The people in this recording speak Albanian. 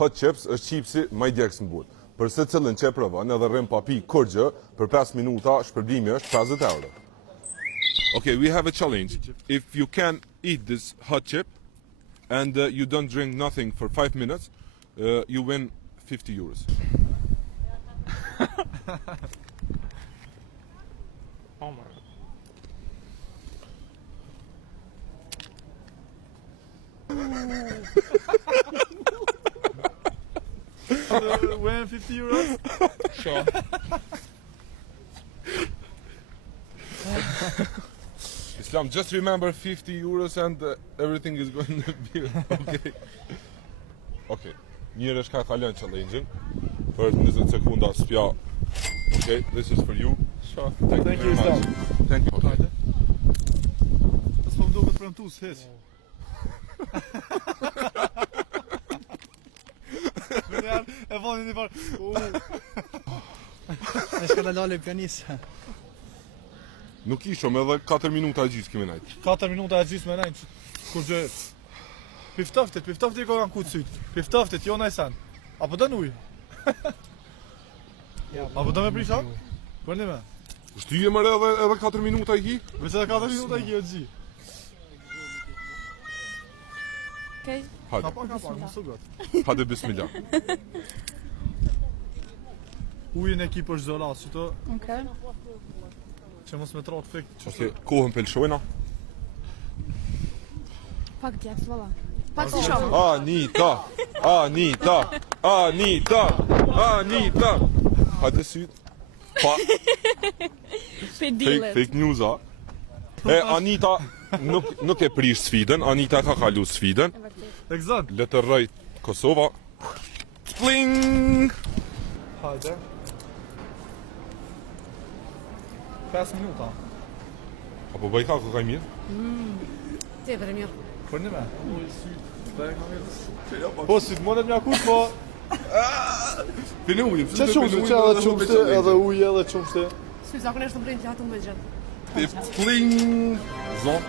hot chips është chipsi më i djegës në botë. Për secilin që e provon edhe rrim pa pi kur gjë, për 5 minuta shpërblimi është 50 euro. Okay, we have a challenge. If you can eat this hot chip and you don't drink nothing for 5 minutes, you win 50 euros. Oh my god. Win 50 euros? Sure. Islam, just remember 50 euros and everything is going to be okay. Okay. Njëre shka kalon challenge-in për 20 sekunda spja. Okay, this is for you. Sure. Thank Thank you you, very much. Islam. Thank you. Okay. Tas po më duket premtues hiç. E voni një parë. E shka da lale pianisë. Nuk ishom edhe 4 minuta e gjysë kemi najt. 4 minuta e gjysmë me nejnë. Kur gjë. Piftoftit i ka kanë kutë sytë. Piftoftit, jo najsan. Apo dën ujë? Apo dën me prisha? Përni me. Shtyje më edhe 4 minuta i ki? Veç edhe 4 minuta i ki o gji. Okej. Hajde, Ka pak, më sugat. hajde bismillah. Ujën e ki për çdo rast, qëto Okej. që mos me trot fik. Okay, kohën pelshojna. Pak djaks valla. Pak si shoh. Anita! Hajde syt. Pa, Pedillet. fake news, a? Anita nuk e prish sfidën, Anita ka kalu sfidën. Eksakt. Le të rroj Kosova. Spling! Hajde. 5 minuta. Apo bëj ka kaj mirë? Tepër e mirë. Përni me. Po, si të monet mja kus, po... Pine ujë, Që qumshte, që edhe qumshte, edhe ujë, edhe qumshte. Sy zakonisht të brejnë të hatu me gjithë. Spling! Zon.